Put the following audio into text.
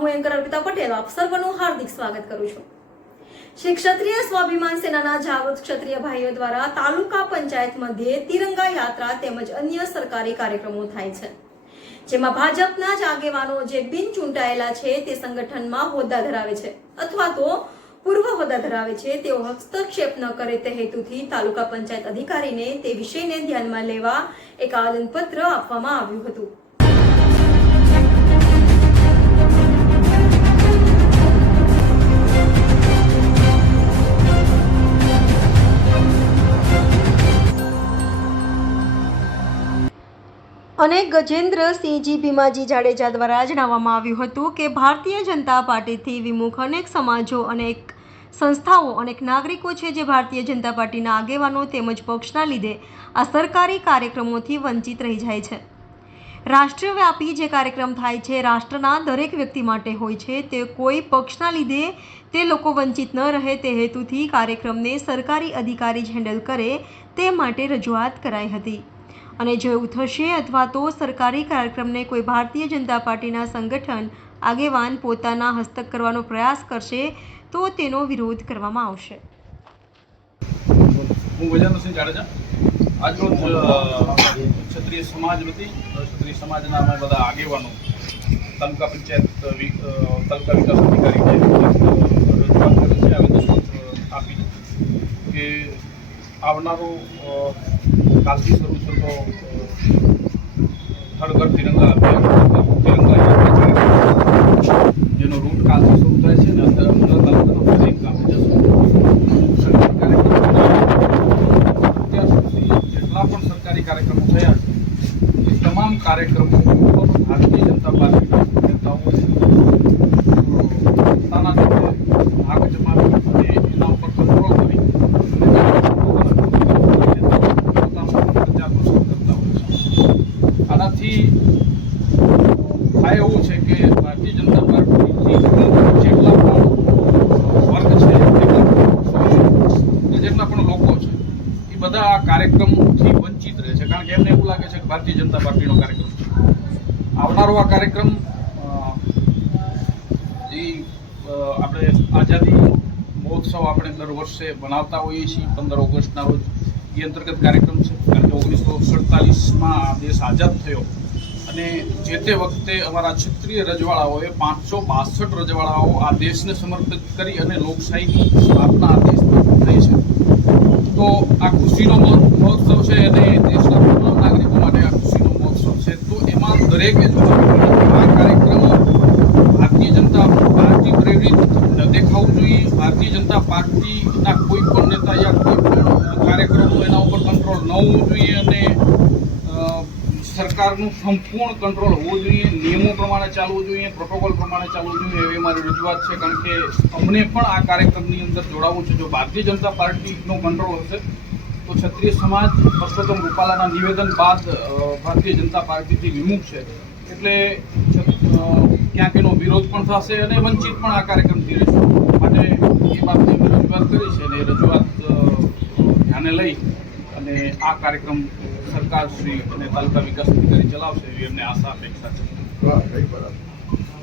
હું એન્કર અર્પિતા પટેલ, આપ સર્વનું હાર્દિક સ્વાગત કરું છું. શ્રી ક્ષત્રિય સ્વાભિમાન સેનાના જાગૃત ક્ષત્રિય ભાઈઓ દ્વારા તાલુકા પંચાયત મધ્યે તિરંગા યાત્રા તેમજ અન્ય સરકારી કાર્યક્રમો થાય છે. જેમાં ભાજપના જ આગેવાનો જે બિન ચૂંટાયેલા છે તે સંગઠનમાં હોદ્દા ધરાવે છે અથવા તો પૂર્વ હોદ્દા ધરાવે છે, તેઓ હસ્તક્ષેપ ન કરે તે હેતુથી તાલુકા પંચાયત અધિકારીને તે વિષયને ધ્યાનમાં લેવા એક આવેદનપત્ર આપવામાં આવ્યું હતું. અને ગજેન્દ્રસિંહજી ભીમાજી જાડેજા દ્વારા જણાવવામાં આવ્યું હતું કે ભારતીય જનતા પાર્ટીથી વિમુખ અનેક સમાજો, અનેક સંસ્થાઓ, અનેક નાગરિકો છે જે ભારતીય જનતા પાર્ટીના આગેવાનો તેમજ પક્ષના લીધે આ સરકારી કાર્યક્રમોથી વંચિત રહી જાય છે. રાષ્ટ્રવ્યાપી જે કાર્યક્રમ થાય છે, રાષ્ટ્રના દરેક વ્યક્તિ માટે હોય છે, તે કોઈ પક્ષના લીધે તે લોકો વંચિત ન રહે તે હેતુથી કાર્યક્રમને સરકારી અધિકારી જ હેન્ડલ કરે તે માટે રજૂઆત કરાઈ હતી. અને જો એવું થશે અથવા તો સરકારી કાર્યક્રમને કોઈ ભારતીય જનતા પાર્ટીના સંગઠન આગેવાન પોતાના હસ્તક કરવાનો પ્રયાસ કરશે, તો તેનો વિરોધ કરવામાં આવશે. હું ગજાનંદસિંહ જાડેજા. આજરોજ ક્ષત્રિય સમાજ વતી, ક્ષત્રિય સમાજના અમે બધા આગેવાનો, તાલુકા પંચાયત તાલુકા વિકાસ અધિકારી આવનારો કાલથી શરૂ થતો હર ઘર તિરંગા તિરંગા જેનો રૂટ કાલથી શરૂ થાય છે ને અંદર અમદાવાદ તાલુકાનો દરેક ગામે જશું. જેટલા પણ સરકારી કાર્યક્રમો થયા એ તમામ કાર્યક્રમો ભારતીય જનતા પાર્ટીના નેતાઓ પોતાના રીતે ભાગ જમાવી અને એના ઉપર કંટ્રોલ કરી અને પોતાનો પ્રચાર પ્રસાર કરતા હોય છે આ એવું છે કે ભારતીય જનતા પાર્ટીથી જેટલા પણ વર્ગ છે, જેટલા પણ લોકો છે, એ બધા આ કાર્યક્રમથી વંચિત રહે છે. કારણ કે એમને એવું લાગે છે કે ભારતીય જનતા પાર્ટીનો કાર્યક્રમ છે. આવનારો આ કાર્યક્રમ એ આપણે આઝાદી મહોત્સવ આપણે દર વર્ષે મનાવતા હોઈએ છીએ, પંદર ઓગસ્ટના રોજ, એ અંતર્ગત કાર્યક્રમ છે. કારણ કે સડતાલીસમાં આ દેશ આઝાદ થયો અને જે તે વખતે અમારા ક્ષત્રિય રજવાડાઓએ પાંચસો બાસઠ રજવાડાઓ આ દેશને સમર્પિત કરી અને લોકશાહીની સ્થાપના આ દેશમાં થઈ છે. તો આ ખુશીનો મહોત્સવ છે અને દેશના તમામ નાગરિકો માટે આ ખુશીનો મહોત્સવ છે. તો એમાં દરેકે આ કાર્યક્રમો ભારતીય જનતા પાર્ટી પ્રેરિત દેખાવું જોઈએ. ભારતીય જનતા પાર્ટીના કોઈ પણ નેતા યા કોઈ પણ કાર્યક્રમો એના ઉપર કંટ્રોલ ન હોવું જોઈએ સરકારનું સંપૂર્ણ કંટ્રોલ હોવું જોઈએ, નિયમો પ્રમાણે ચાલવું જોઈએ પ્રોટોકોલ પ્રમાણે ચાલવું જોઈએ, એવી મારી રજૂઆત છે. કારણ કે અમને પણ આ કાર્યક્રમની અંદર જોડાવવું છે. જો ભારતીય જનતા પાર્ટીનો કંટ્રોલ હશે, તો ક્ષત્રિય સમાજ પરસોત્તમ રૂપાલાના નિવેદન બાદ ભારતીય જનતા પાર્ટીથી વિમુખ છે. એટલે ક્યાંક એનો વિરોધ પણ થશે અને વંચિત પણ આ કાર્યક્રમથી રહેશે માટે એ બાબતે રજૂઆત કરી છે અને એ રજૂઆત ધ્યાને લઈ અને આ કાર્યક્રમ સરકાર શ્રી અને તાલુકા વિકાસ અધિકારી ચલાવશે એવી અમને આશા અપેક્ષા છે.